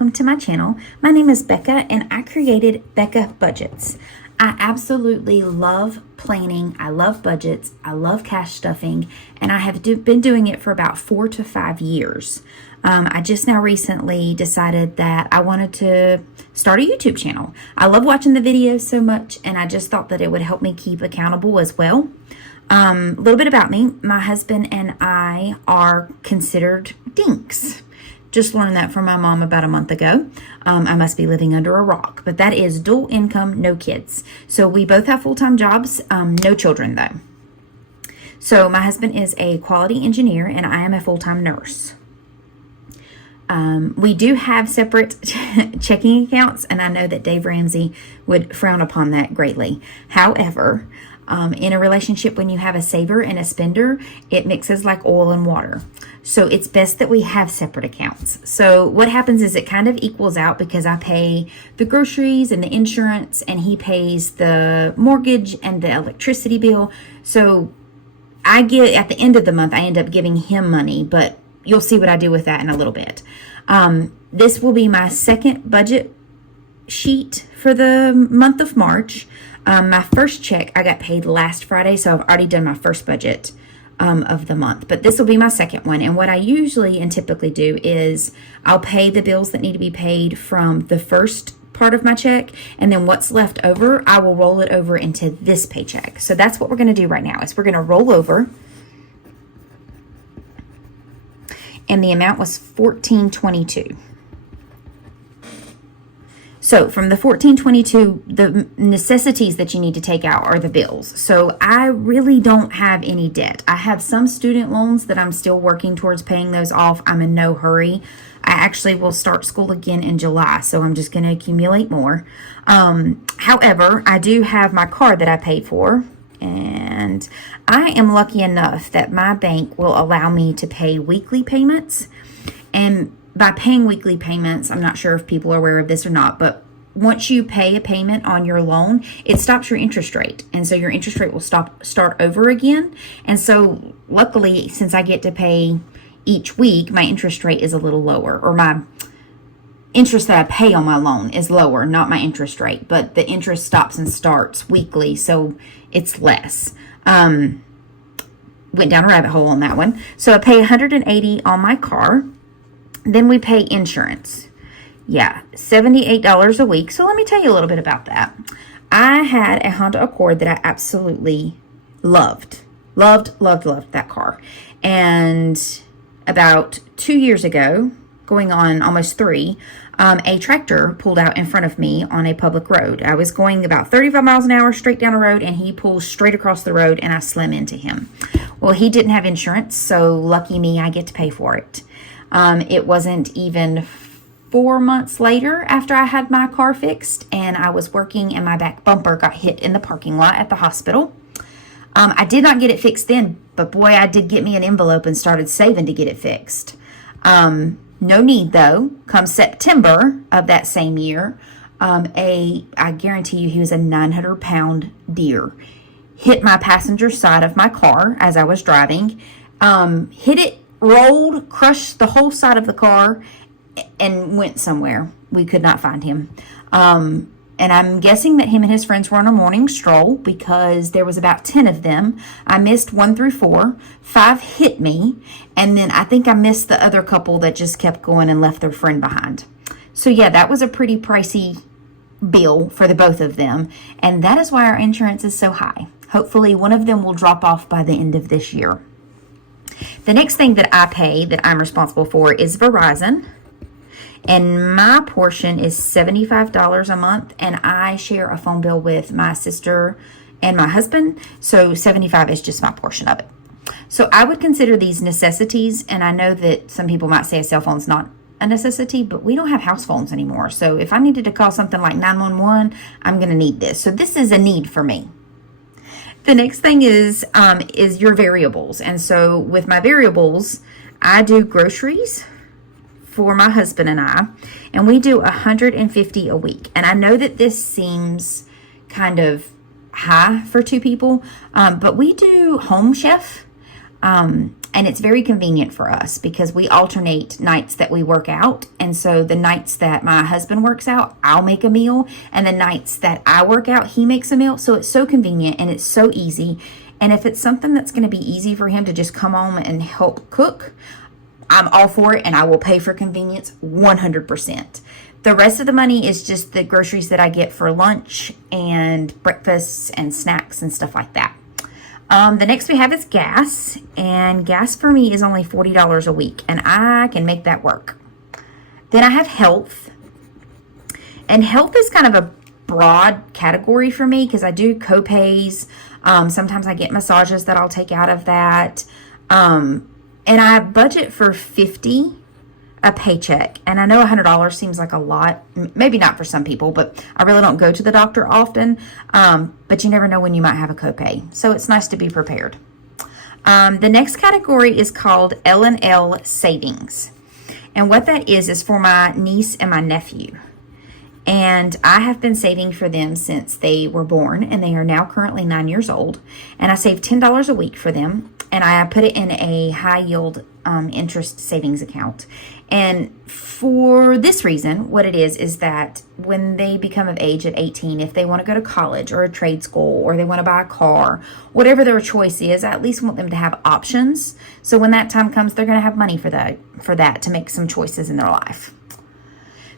welcome to my channel. My name is Becca and I created Becca Budgets. I absolutely love planning, I love budgets, I love cash stuffing, and I have been doing it for about 4 to 5 years. I just now recently decided that I wanted to start a YouTube channel. I love watching the videos so much, and I just thought that it would help me keep accountable as well. A little bit about me. My husband and I are considered DINKs. Just learned that from my mom about a month ago. I must be living under a rock, but that is dual income, no kids. So we both have full-time jobs, no children though. So my husband is a quality engineer and I am a full-time nurse. We do have separate checking accounts, and I know that Dave Ramsey would frown upon that greatly. However, in a relationship, when you have a saver and a spender, it mixes like oil and water. So it's best that we have separate accounts. So what happens is it kind of equals out because I pay the groceries and the insurance, and he pays the mortgage and the electricity bill. So I get, at the end of the month, I end up giving him money, but you'll see what I do with that in a little bit. This will be my second budget sheet for the month of March. My first check I got paid last Friday, so I've already done my first budget of the month. But this will be my second one. And what I usually and typically do is I'll pay the bills that need to be paid from the first part of my check, and then what's left over, I will roll it over into this paycheck. So that's what we're going to do right now, is we're going to roll over. And the amount was $14.22. So from the $14.22, the necessities that you need to take out are the bills. So I really don't have any debt. I have some student loans that I'm still working towards paying those off. I'm in no hurry. I actually will start school again in July, so I'm just going to accumulate more. However, I do have my car that I paid for, and I am lucky enough that my bank will allow me to pay weekly payments. And by paying weekly payments, I'm not sure if people are aware of this or not, but once you pay a payment on your loan, it stops your interest rate. And so your interest rate will start over again. And so luckily, since I get to pay each week, my interest rate is a little lower, or my interest that I pay on my loan is lower, not my interest rate, but the interest stops and starts weekly, so it's less. Went down a rabbit hole on that one. So I pay $180 on my car. Then we pay insurance. Yeah, $78 a week. So let me tell you a little bit about that. I had a Honda Accord that I absolutely loved. Loved that car. And about 2 years ago, going on almost 3, a tractor pulled out in front of me on a public road. I was going about 35 miles an hour straight down a road, and he pulls straight across the road, and I slam into him. Well, he didn't have insurance, so lucky me, I get to pay for it. It wasn't even 4 months later after I had my car fixed, and I was working, and my back bumper got hit in the parking lot at the hospital. I did not get it fixed then, but boy, I did get me an envelope and started saving to get it fixed. No need though. Come September of that same year, I guarantee you he was a 900-pound deer, hit my passenger side of my car as I was driving, hit it, rolled, crushed the whole side of the car, and went somewhere. We could not find him. And I'm guessing that him and his friends were on a morning stroll because there was about 10 of them. I missed 1 through 4. 5 hit me. And then I think I missed the other couple that just kept going and left their friend behind. So yeah, that was a pretty pricey bill for the both of them. And that is why our insurance is so high. Hopefully one of them will drop off by the end of this year. The next thing that I pay that I'm responsible for is Verizon. And my portion is $75 a month, and I share a phone bill with my sister and my husband, so $75 is just my portion of it. So I would consider these necessities, and I know that some people might say a cell phone's not a necessity, but we don't have house phones anymore. So if I needed to call something like 911, I'm going to need this. So this is a need for me. The next thing is your variables. And so with my variables, I do groceries for my husband and we do $150 a week. And I know that this seems kind of high for 2 people, but we do Home Chef. And it's very convenient for us because we alternate nights that we work out. And so the nights that my husband works out, I'll make a meal. And the nights that I work out, he makes a meal. So it's so convenient and it's so easy. And if it's something that's going to be easy for him to just come home and help cook, I'm all for it, and I will pay for convenience 100%. The rest of the money is just the groceries that I get for lunch and breakfasts and snacks and stuff like that. The next we have is gas, and gas for me is only $40 a week, and I can make that work. Then I have health, and health is kind of a broad category for me because I do co-pays. Sometimes I get massages that I'll take out of that. And I budget for $50 a paycheck. And I know $100 seems like a lot. Maybe not for some people, but I really don't go to the doctor often. But you never know when you might have a copay. So it's nice to be prepared. The next category is called L&L Savings. And what that is for my niece and my nephew. And I have been saving for them since they were born, and they are now currently 9 years old. And I save $10 a week for them, and I put it in a high yield interest savings account. And for this reason, what it is that when they become of age at 18, if they want to go to college or a trade school, or they want to buy a car, whatever their choice is, I at least want them to have options. So when that time comes, they're going to have money for that to make some choices in their life.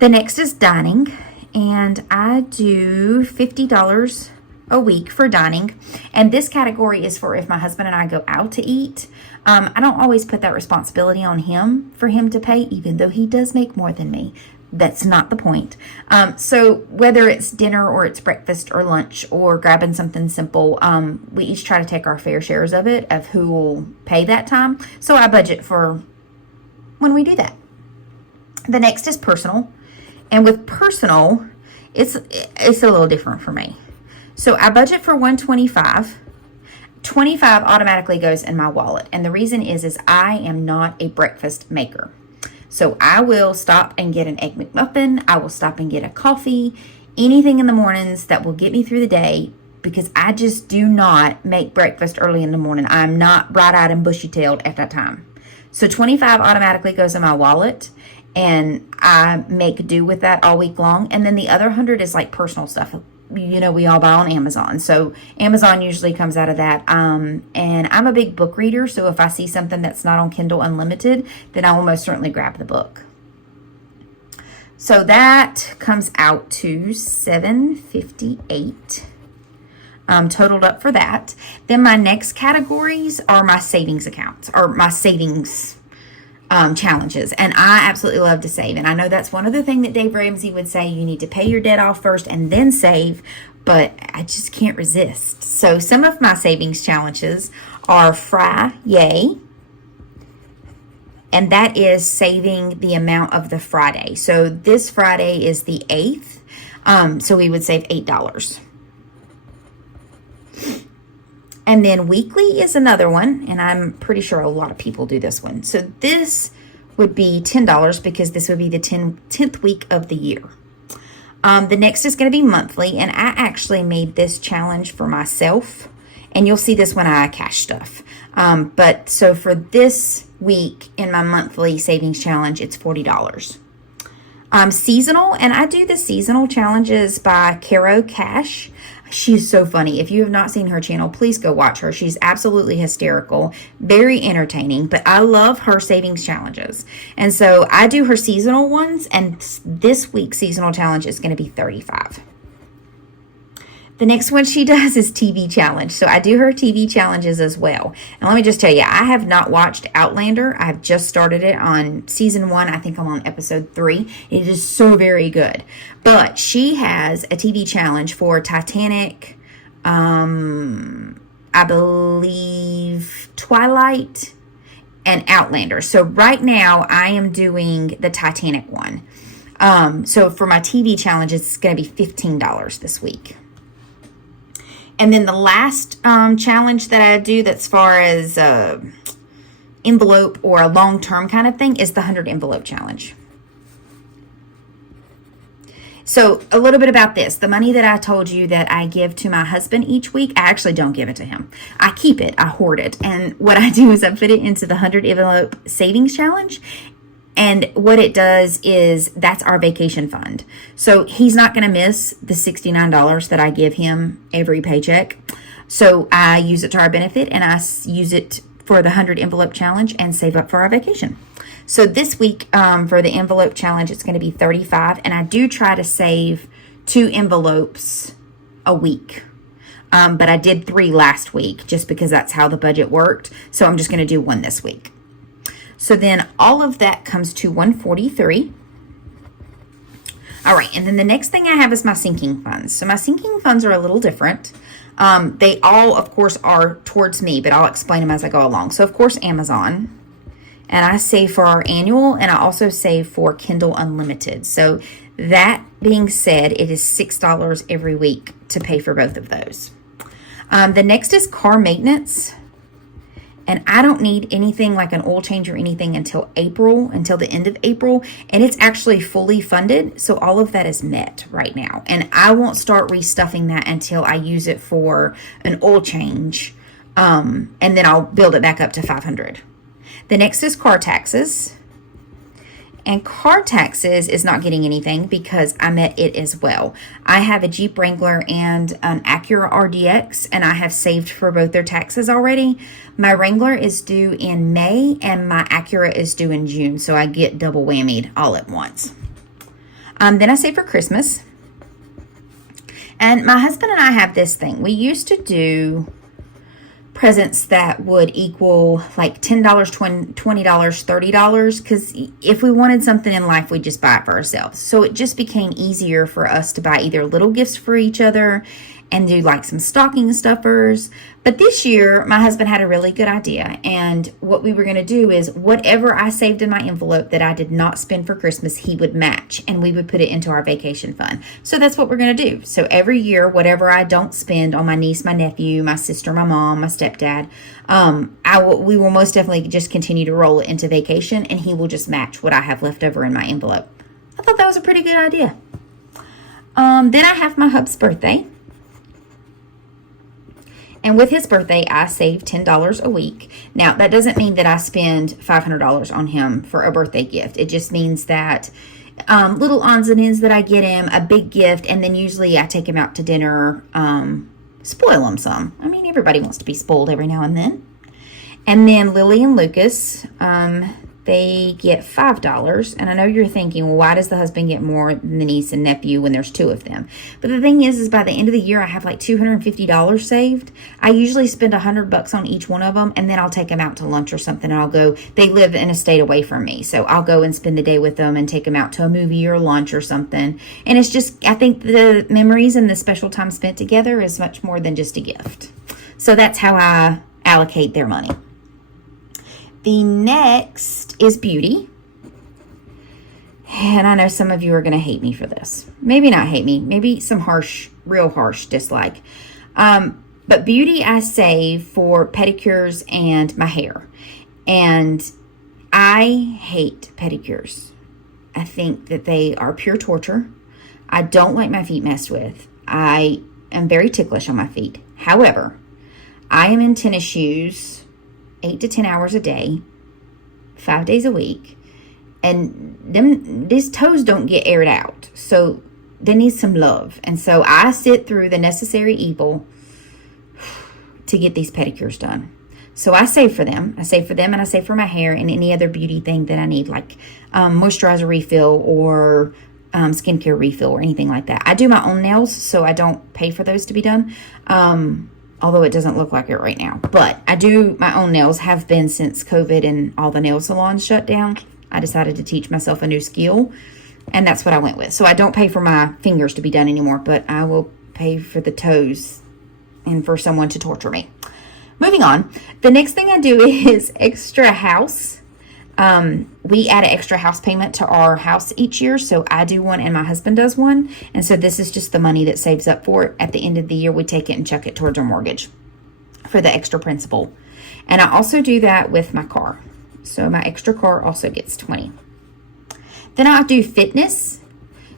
The next is dining, and I do $50 a week for dining, and this category is for if my husband and I go out to eat. I don't always put that responsibility on him for him to pay, even though he does make more than me. That's not the point. So whether it's dinner or it's breakfast or lunch or grabbing something simple, we each try to take our fair shares of it, of who will pay that time. So I budget for when we do that. The next is personal. And with personal, it's a little different for me. So I budget for $125. $25 automatically goes in my wallet. And the reason is I am not a breakfast maker. So I will stop and get an Egg McMuffin. I will stop and get a coffee. Anything in the mornings that will get me through the day, because I just do not make breakfast early in the morning. I'm not bright-eyed and bushy-tailed at that time. So $25 automatically goes in my wallet. And I make do with that all week long. And then the other $100 is like personal stuff. You know, we all buy on Amazon. So Amazon usually comes out of that. And I'm a big book reader. So if I see something that's not on Kindle Unlimited, then I will most certainly grab the book. So that comes out to $758 totaled up for that. Then my next categories are my savings accounts, or my savings challenges. And I absolutely love to save. And I know that's one of the things that Dave Ramsey would say, you need to pay your debt off first and then save, but I just can't resist. So some of my savings challenges are Friday, and that is saving the amount of the Friday. So this Friday is the 8th. So we would save $8. And then weekly is another one, and I'm pretty sure a lot of people do this one. So this would be $10 because this would be the 10th week of the year. The next is going to be monthly, and I actually made this challenge for myself, and you'll see this when I cash stuff. But so for this week in my monthly savings challenge, it's $40. Seasonal, and I do the seasonal challenges by Caro Cash. She's so funny. If you have not seen her channel, please go watch her. She's absolutely hysterical, very entertaining, but I love her savings challenges. And so I do her seasonal ones, and this week's seasonal challenge is going to be $35. The next one she does is TV challenge. So I do her TV challenges as well. And let me just tell you, I have not watched Outlander. I've just started it on season 1. I think I'm on episode 3. It is so very good. But she has a TV challenge for Titanic, I believe Twilight, and Outlander. So right now I am doing the Titanic one. So for my TV challenge, it's going to be $15 this week. And then the last challenge that I do that's far as envelope or a long-term kind of thing is the 100 envelope challenge. So a little bit about this. The money that I told you that I give to my husband each week, I actually don't give it to him. I keep it. I hoard it. And what I do is I put it into the 100 envelope savings challenge. And what it does is that's our vacation fund. So he's not going to miss the $69 that I give him every paycheck. So I use it to our benefit, and I use it for the 100 envelope challenge and save up for our vacation. So this week for the envelope challenge, it's going to be 35, and I do try to save 2 envelopes a week. But I did 3 last week just because that's how the budget worked. So I'm just going to do 1 this week. So then all of that comes to $143. All right, and then the next thing I have is my sinking funds. So my sinking funds are a little different. They all, of course, are towards me, but I'll explain them as I go along. So, of course, Amazon. And I save for our annual, and I also save for Kindle Unlimited. So that being said, it is $6 every week to pay for both of those. The next is car maintenance. And I don't need anything like an oil change or anything until the end of April. And it's actually fully funded. So all of that is met right now. And I won't start restuffing that until I use it for an oil change. And then I'll build it back up to $500. The next is car taxes. And car taxes is not getting anything because I met it as well. I have a Jeep Wrangler and an Acura RDX, and I have saved for both their taxes already. My Wrangler is due in May, and my Acura is due in June, so I get double whammied all at once. Then I save for Christmas. And my husband and I have this thing. We used to do presents that would equal like $10, $20, $30, because if we wanted something in life, we'd just buy it for ourselves. So it just became easier for us to buy either little gifts for each other and do like some stocking stuffers. But this year, my husband had a really good idea. And what we were going to do is whatever I saved in my envelope that I did not spend for Christmas, he would match, and we would put it into our vacation fund. So that's what we're going to do. So every year, whatever I don't spend on my niece, my nephew, my sister, my mom, my stepdad, we will most definitely just continue to roll it into vacation, and he will just match what I have left over in my envelope. I thought that was a pretty good idea. Then I have my hub's birthday. And with his birthday, I save $10 a week. Now, that doesn't mean that I spend $500 on him for a birthday gift. It just means that little odds and ends that I get him, a big gift, and then usually I take him out to dinner, spoil him some. I mean, everybody wants to be spoiled every now and then. And then Lily and Lucas, they get $5. And I know you're thinking, well, why does the husband get more than the niece and nephew when there's 2 of them? But the thing is by the end of the year, I have like $250 saved. I usually spend $100 on each one of them, and then I'll take them out to lunch or something. And I'll go, they live in a state away from me. So I'll go and spend the day with them and take them out to a movie or lunch or something. And it's just, I think the memories and the special time spent together is much more than just a gift. So that's how I allocate their money. The next is beauty. And I know some of you are going to hate me for this. Maybe not hate me. Maybe some real harsh dislike. But beauty I save for pedicures and my hair. And I hate pedicures. I think that they are pure torture. I don't like my feet messed with. I am very ticklish on my feet. However, I am in tennis shoes 8 to 10 hours a day, 5 days a week, and these toes don't get aired out, so they need some love. And so I sit through the necessary evil to get these pedicures done. So I save for them. I save for them, and I save for my hair and any other beauty thing that I need, like moisturizer refill or skincare refill or anything like that. I do my own nails, so I don't pay for those to be done. Although it doesn't look like it right now. But I do my own nails, have been since COVID and all the nail salons shut down. I decided to teach myself a new skill, and that's what I went with. So I don't pay for my fingers to be done anymore, but I will pay for the toes and for someone to torture me. Moving on, the next thing I do is extra house. We add an extra house payment to our house each year. So I do one and my husband does one. And so this is just the money that saves up for it. At the end of the year, we take it and chuck it towards our mortgage for the extra principal. And I also do that with my car. So my extra car also gets $20. Then I do fitness.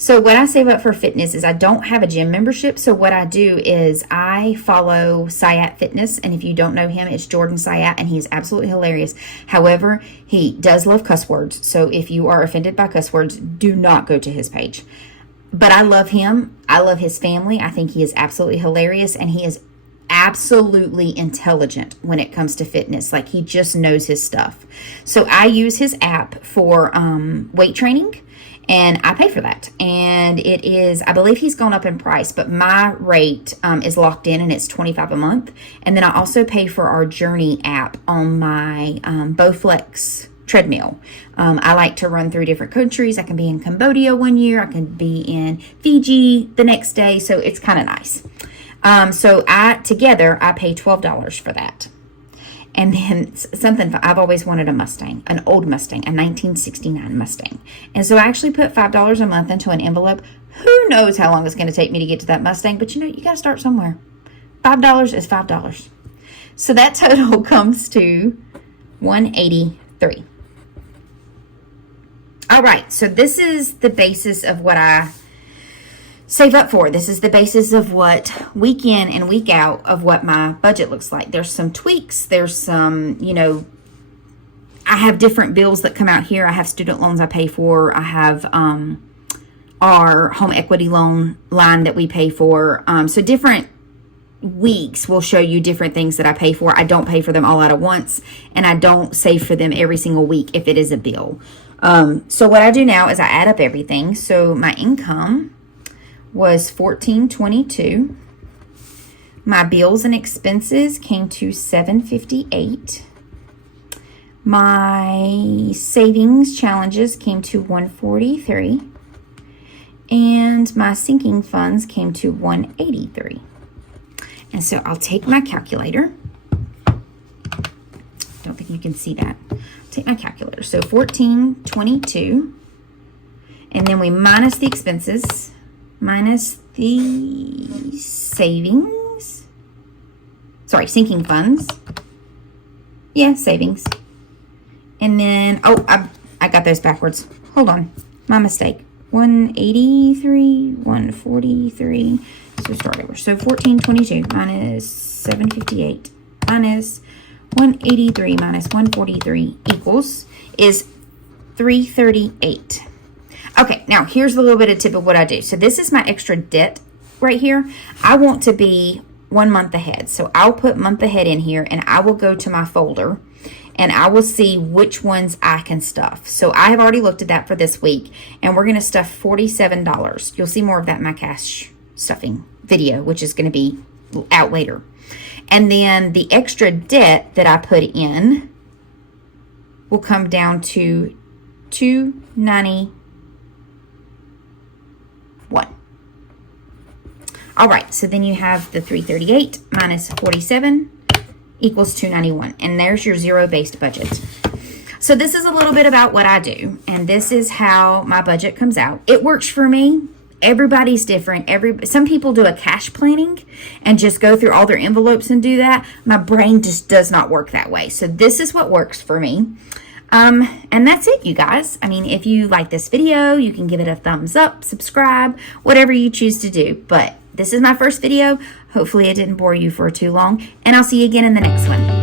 So what I save up for fitness is I don't have a gym membership. So what I do is I follow Sayat Fitness. And if you don't know him, it's Jordan Sayat, and he's absolutely hilarious. However, he does love cuss words. So if you are offended by cuss words, do not go to his page. But I love him. I love his family. I think he is absolutely hilarious, and he is absolutely intelligent when it comes to fitness. Like, he just knows his stuff. So I use his app for weight training, and I pay for that. And it is, I believe he's gone up in price, but my rate is locked in, and it's $25 a month. And then I also pay for our Journey app on my Bowflex treadmill. I like to run through different countries. I can be in Cambodia one year. I can be in Fiji the next day. So it's kind of nice. So together I pay $12 for that. And then something, I've always wanted a Mustang, an old Mustang, a 1969 Mustang. And so I actually put $5 a month into an envelope. Who knows how long it's going to take me to get to that Mustang, but you got to start somewhere. $5 is $5. So that total comes to $183. All right, so this is the basis of what I save up for. This is the basis of what week in and week out of what my budget looks like. There's some tweaks. There's some, I have different bills that come out here. I have student loans I pay for. I have our home equity loan line that we pay for. So different weeks will show you different things that I pay for. I don't pay for them all out at once, and I don't save for them every single week if it is a bill. So what I do now is I add up everything. So my income was $14.22. My bills and expenses came to $7.58. My savings challenges came to $143. And my sinking funds came to $183. And so I'll take my calculator. Don't think you can see that. Take my calculator. So $14.22. And then we minus the expenses, minus the savings. Sorry, sinking funds. Yeah, savings. And then, I got those backwards. Hold on. My mistake. 183, 143. So start over. So 1422 minus 758 minus 183 minus 143 is 338. Okay, now here's a little bit of tip of what I do. So this is my extra debt right here. I want to be 1 month ahead. So I'll put month ahead in here, and I will go to my folder and I will see which ones I can stuff. So I have already looked at that for this week, and we're going to stuff $47. You'll see more of that in my cash stuffing video, which is going to be out later. And then the extra debt that I put in will come down to $291. All right, so then you have the 338 minus 47 equals 291, and there's your zero-based budget. So this is a little bit about what I do, and this is how my budget comes out. It works for me. Everybody's different. Some people do a cash planning and just go through all their envelopes and do that. My brain just does not work that way. So this is what works for me. And that's it, you guys. I mean, if you like this video, you can give it a thumbs up, subscribe, whatever you choose to do. But this is my first video. Hopefully it didn't bore you for too long, and I'll see you again in the next one.